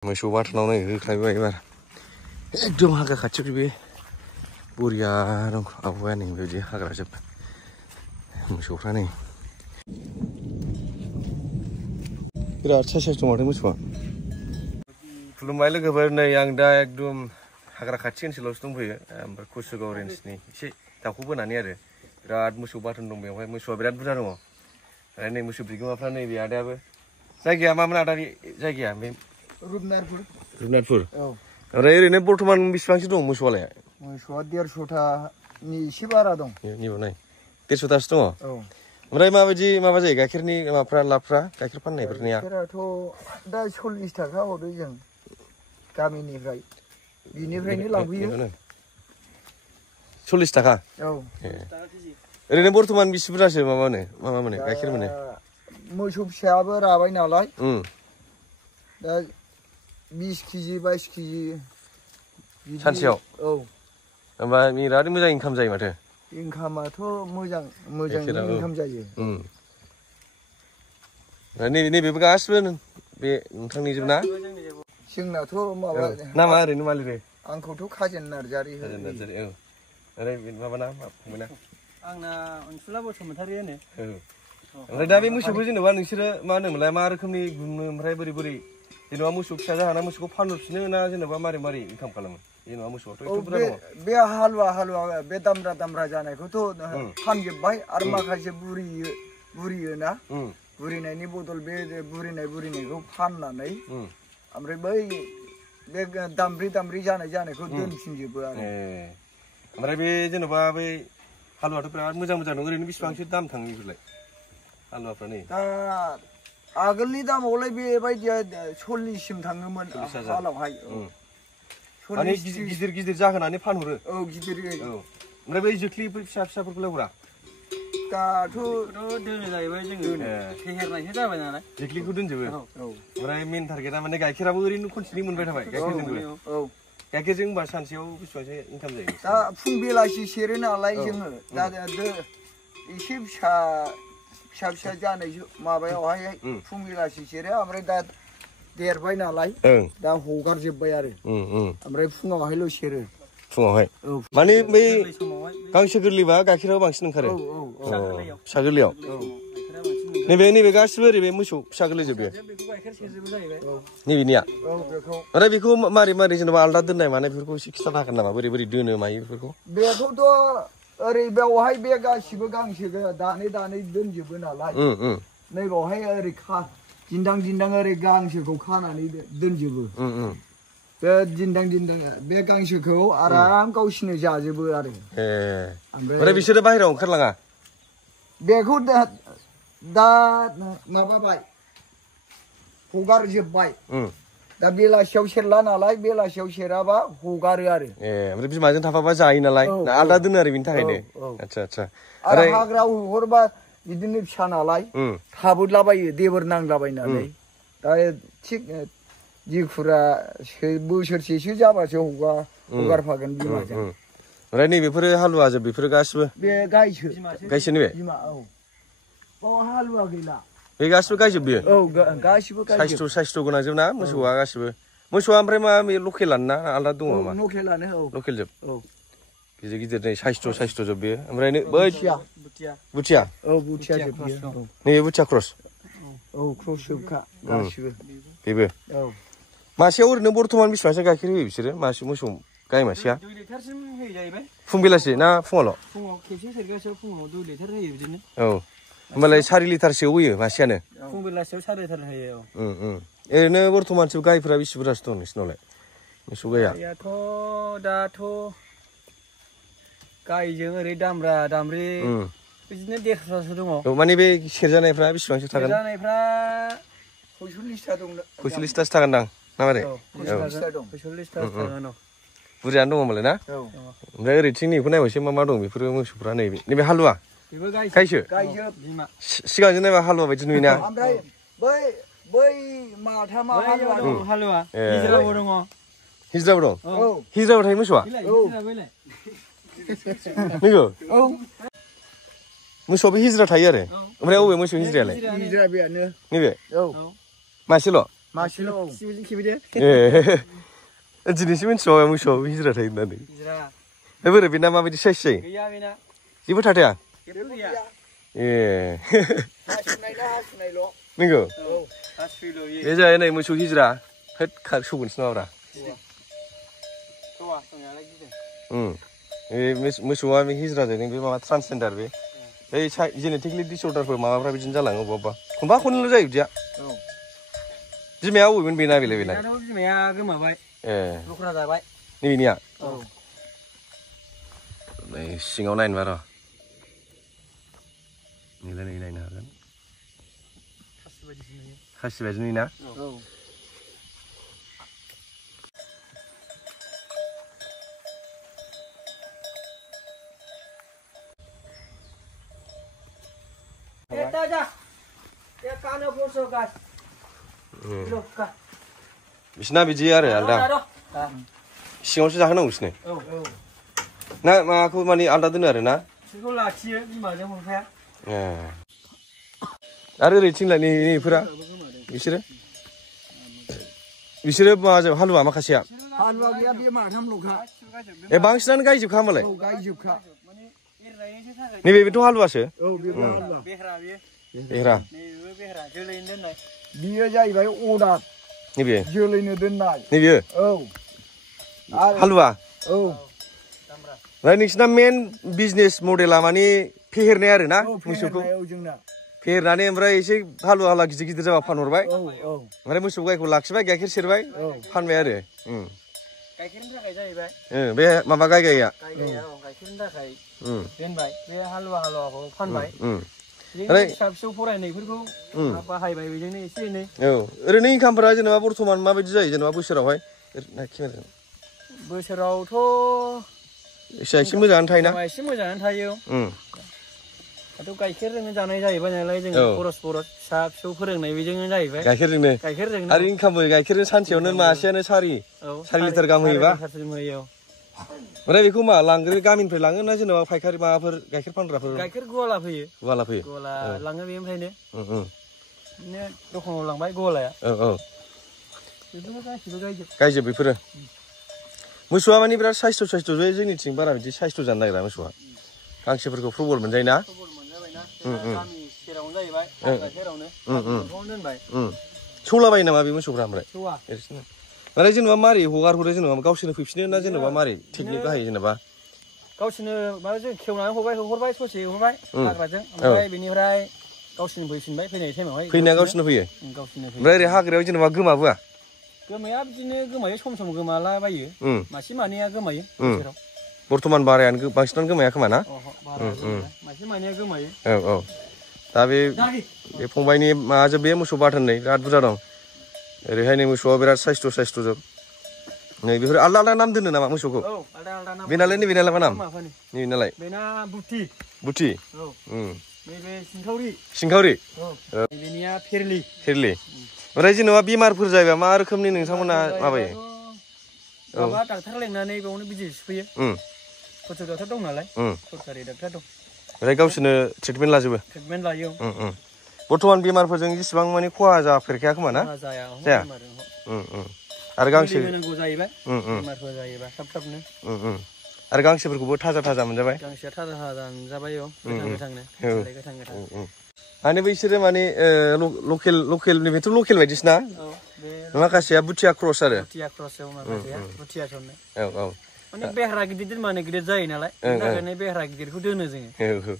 मोसौ बाथोनावनो होखाबाय एबार एकदम हाग्रा खाथियाव बे बुरिया दं आबौया नै बेबायदि हाग्रा जोब मोसौफ्रा नै बिराद साइज दं माथो मोसौआ खुलुमबाय लोगोफोर नै आं दा एकदम हाग्रा खाथि ओनसोलावसो दंफैयो ओमफ्राय कुसुगाव रेन्जनि एसे दाउखौ बोनानै आरो बिराद मोसौ बाथोन दं बेवहाय मोसौआ बिराद बुरजा दङ आरो नै मोसौ बिगोमाफ्रा नैबे आदायाबो जायगाया मामोन आदा जायगाया बे रुपनाथपुर ओमफ्राय ओरैनो बर्थमान बेसेबांसो दं मोसौआलाय मोसौआ 150थानि एसे बारा दं निबो नाय 150थासो दङ ओमफ्राय माबायदि माबा जायो गाइखेरनि माबाफ्रा लाबफ्रा गाइखेर फाननायफोरनिया गाइखेराथ' दा 40 थाखा हरो जों गामिनिफ्राय बिनिफ्रायनो लांफैयो 40 थाखा औ ओरैनो बर्थमान बेसे बुरजासो माबा मोनो गाइखेर मोनो मोसौ फिसायाबो राबाय नालाय दा 20 केजि 22 केजि सानसेयाव औ होमबा बिराद मोजां इनकाम जायो माथो इनकामाथ' मोजां इनकाम जायो नैबेबो गासिबो बे नोंथांनि जोब ना जोंनाथ' माबा नामा ओरैनो मा लिरो आंखौथ' खाजेन नार्जारि औ ओरै माबाना फंबायना आंना अनसुला बसुमतारी होनो ओमफ्राय दा बे मोसौखौ जेनेबा नोंसोरो मा होनोमोनलाय मा रोखोमनि गुमो ओमफ्राय बोरै जेनेबा मोसौ फिसा जाहाना मोसौखौ फानहरफिनो ना जेनेबा मारै इनकाम खालामो जेनेबा मोसौआथ' एथ' बुरजा दङ बे हालुवा बे दामब्रा जानायखौथ' फानजोब्बाय आरो माखासे बुरियोना बुरिनायनि बदल बे बुरिनायखौ फाननानै ओमफ्राय बै बे दामब्रि जानायखौ दोनफिनजोबो आरो ओमफ्राय बे जेनेबा बै हालुवाथ' बिराद मोजां दं ओरैनो बेसेबांसो दाम थाङो बेफोरलाय हालुवाफ्रा नै दा आगोलनि दामावलाय बेबायदिया 40सिम थाङोमोन हालावहाय माने गिदिर जाहोनानै फानहरो औ गिदिर ओमफ्राय बै जोख्लि फिसाफोरखौलाय हरा दाथ' दोनो जाहैबाय जोङो फेहेरनायसो जाबाय नालाय जोख्लिखौ दोनजोबो ओमफ्राय मेन टारगेटआ माने गाइखेराबो ओरैनो कन्टिनिउ मोनबाय थाबाय गाइखेरजों होनबा सानसेयाव बेसेबांसो इनकाम जायो दा फुं बेलासि सेरो नालाय जोङो दा एसे फिसा जानाय माबायावहाय फुं बेलासि सेरो ओमफ्राय दा देरबाय नालाय दा हगारजोब्बाय आरो ओमफ्राय फुङावहायल' सेरो फुङावहाय माने बै गांसो गोरलैबा गाइखेराबो बांसिन ओंखारो फिसा गोरलैयाव नैबे गासिबो ओरै बे मोसौ फिसा गोरलै जोब नैबेनिया ओमफ्राय बेखौ मारै जेनेबा आलदा दोननाय मानाय बेफोरखौ एसे खिथानो हागोन नामा बोरै दोनो मायो बेफोरखौ बेखौथ' ओरै बेवहाय बे गासिबो गांसो दानै दोनजोबो नालाय नैबावहाय ओरै दिन्दां ओरै गांसोखौ खानानै दोनजोबो बे दिन्दां बे गांसोखौ आराम गावसिनो जाजोबो आरो ओमफ्राय बिसोरो बाहेरायाव ओंखारलाङा बेखौ दा माबाबाय हगारजोब्बाय दा बेलासियाव सेरला नालाय बेलासियाव सेराबा हगारो आरो ओमफ्राय बिमाजों थाफाबा जायो नालाय आलदा दोनो आरो बेनि थाखायनो आच्छा आरो हाग्रायाव हगारबा बिदिनो फिसा नालाय थाबोदलाबायो देबोर नांलाबायनानै दा थिग जिखुरा बोसोरसेसो जाबासो हगारफागोन बिमाजों ओमफ्राय नैबेफोरो हालुवा जोब बेफोरो गासिबो बे गायसो नैबे बिमा हालुवा गैला बे गासिबो गायजोब बियो गासिबो साइस्थ' गोनां जोब ना मोसौआ गासिबो मोसौआ ओमफ्राय मा लकेलानो ना आलदा दङ मा लकेल जोब गिदिर नै साइस्थ' जोब बेयो ओमफ्राय बै बुथिया जोब नैबे बुथिया क्रस क्रस जोबखा गासिबो बेबो मासेयाव ओरैनो बर्थमान बेसेबांसो गाइखेर होयो बिसोरो मासे मोसौ गाय मासेया 2 लिटारसिम होयो जाहैबाय फुं बेलासि ना फुङावल' फुङाव खेबसे सेरगासेयाव फुङाव 2 लिटार होयो बिदिनो होमबालाय 4 लिटारसोआव होयो मासेयानो फुं बेलासियाव 4 लिटार होयो ओरैनो बर्थमानसो गायफोरा बेसे बुरजासो दं नोंसिनावलाय मोसौ गाया दाथ' गायजों ओरै दामब्रि बिदिनो 150सो दङ माने बे सेरजानायफ्रा बेसेबांसो थागोन सेरजानायफ्रा 46था दं 46थासो थागोन दां ना मारै 46था थागोन बुरजायानो दङ होमबालाय ना ओमफ्राय ओरैथिं नैखौ नायबायसो मा दं बेफोरो मोसौफ्रा नैबे हालुवा गायसो सिगांजों नायबा हालुवा बायदि नुयोना ओमफ्राय बै माथामा हालुवा हिजराबो दङ हिजराबो दं हिजराबो थायो मोसौआ नंगौ मोसौआबो हिजरा थायो आरो ओमफ्राय अबे मोसौ हिजरायालाय हिजरा बेयानो नैबे मासेल' मासेल' औ खिबिजों खिबिदो ए दिनैसो मिन्थिबाय मोसौआबो हिजिरा थायो होननानै हिजिरा बोरै बेना माबायदि साइज जायो गैया बेना जेबो थाथाया जेबो गैया ए हासुनायना हासुनायल' नंगौ औ हासुयल' इयो बे जाबाय नै मोसौ हिजिरा होद खार सौगोनसो नामाब्रा सौआ सौनायालाय गिदों बे मोसौआ बे हिजिरा जादों बे माबा ट्रान्सजेन्डार बे बै जेनेटिकलि डिसअर्डारफोर माबाफ्रा बिदिनो जालाङो अबा खनफा खननैल' जायो बिदिया औ बिमाया अबेमोन बेना बेलाय दाथ' बिमाया गोमाबाय ए लख्रा जाबाय नैबेनिया औ नै सिङाव नायनोबा र' नैलाय नै नायनो हागोन खासि बायदि नुयोना औ बिसिना बिदि आरो आलदा सिङावसो जाहोनांगौ बिसोरनो ना माबाखौ माने आलदा दोनो आरो ना बिसोरखौ लाखियो बिमाजों हरफाया ए आरो ओरैथिंलाय नैफोरा बिसोरो माबाजों हालुवा माखासेया हालुवा गैया बे माथामल'खा ए बांसिनानो गायजोबखा होमबालाय औ गायजोबखा नैबेथ' हालुवासो औ बेबो हालुवा बेहरा बियो बेहरा नैबेबो बेहरा जोलैनो दोननाय बियो जाहैबाय अदार नैबे जोलैनो दोननाय नैबे औ आरो हालुवा औ ओमफ्राय नोंसिना मेन बिजनेस मडेला माने फेहेरनाय आरो ना मोसौखौ औ जोंना फेहेरनानै ओमफ्राय एसे हालुवा हालुवा गिदिर गिदिर जाबा फानहरबाय औ औ ओमफ्राय मोसौ गायखौ लाखिबाय गाइखेर सेरबाय फानबाय आरो गाइखेरनि थाखाय जाहैबाय बे माबा गायगाया गायगाया औ गाइखेरनि थाखाय दोनबाय बे हालुवाखौ फानबाय ओरै फिसा फिसौ फरायनायफोरखौ बाहायबाय बेजोंनो एसे एनै औ ओरैनो इनकामफोरा जेनेबा बर्थमान माबायदि जायो जेनेबा बोसोरावहाय बोसोरावथ' एसे मोजाङानो थायोना एसे मोजाङानो थायो दाथ' गाइखेरजोंनो जानाय जाहैबाय नालाय जोङो खरस फिसा फिसौ फोरोंनाय बेजोंनो जाहैबाय गाइखेरजोंनो आरो इनकामबो गाइखेरजों सानसेयावनो मासेयानो 4 लिटार गाहाम होयोबा ओमफ्राय बेखौ मा लांग्रो गामिनिफ्राय लाङो ना जेनेबा फायखारि माबाफोर गाइखेर फानग्राफोर गाइखेर गला फैयो गला लाङो बेनिफ्रायनो बिदिनो दखानाव लांबाय गलाया बेफोरखौ गासिबो गायजोब बेफोरो मोसौआ माने बिराद साइस्थ' जोंनिथिं बारा बिदि साइस्थ' जानो नागिरा मोसौआ गांसोफोरखौ प्रबल मोनजायोना गामि सेरावनो जाहैबाय सेरावनो दोनबाय सौलाबायो नामा बे मोसौफ्रा ओमफ्राय ओमफ्राय जेनेबा मारै हगार हरो जेनेबा गावसोरनो फैफिनो ना जेनेबा मारै टेकनिक बाहायो जेनेबा गावसोरनो माबाजों खेवनानै हरबाय ससे हरबाय हाग्राजों ओमफ्राय बेनिफ्राय गावसोरनो फैफिनबाय फैनाय टाइमावहाय फैनाया गावसोरनो फैयो ओमफ्राय ओरै हाग्रायाव जेनेबा गोमाबोआ गोमाया बिदिनो गोमायो सम गोमालाबायो मासे मानैया गोमायो बर्थमान बारायानो बांसिनानो गोमाया खोमा ना मासे मानैया गोमायो औ दा बे फंबायनि माबाजों बे मोसौ बाथोननै बिराद बुरजा दं ओरैहाय नै मोसौआ बिराद साइस्थ' जोब नै बेफोर आलदा आलदा नाम दोनो नामा मोसौखौ बेनालाय नैबेनालाय मा नाम नैबेनालाय बेना बुथि नैबे सिंखावरि बेनिया फेरलि ओमफ्राय जेनेबा बेमारफोर जायोबा मा रोखोमनि नोंथांमोना माबायो माबा डाक्टार लेंनानै बेयावनो बिजि सुफैयो गथ' डाक्टार दं नालाय सरकारि डाक्टार दं ओमफ्राय गावसोरनो ट्रिटमेन्ट लायो बर्थमान बेमारफोरजों इसिबां माने खहा जाफेरखाया खोमा ना जाया आरो गांसो होनांगौ जाहैबाय बेमारफोर जायोबा थाबनो आरो गांसोफोरखौबो थाजा मोनजाबाय गांसोआ थाजा मोनजाबाय गोथां माने बैसोरो माने लकेल नैबेथ' लकेल बायदिसो ना माखासेया बुथिया क्रस आरो माने बेहरा गिदिर गिदिर जायो नालाय बेनि थाखायनो बेहरा गिदिरखौ दोनो जोङो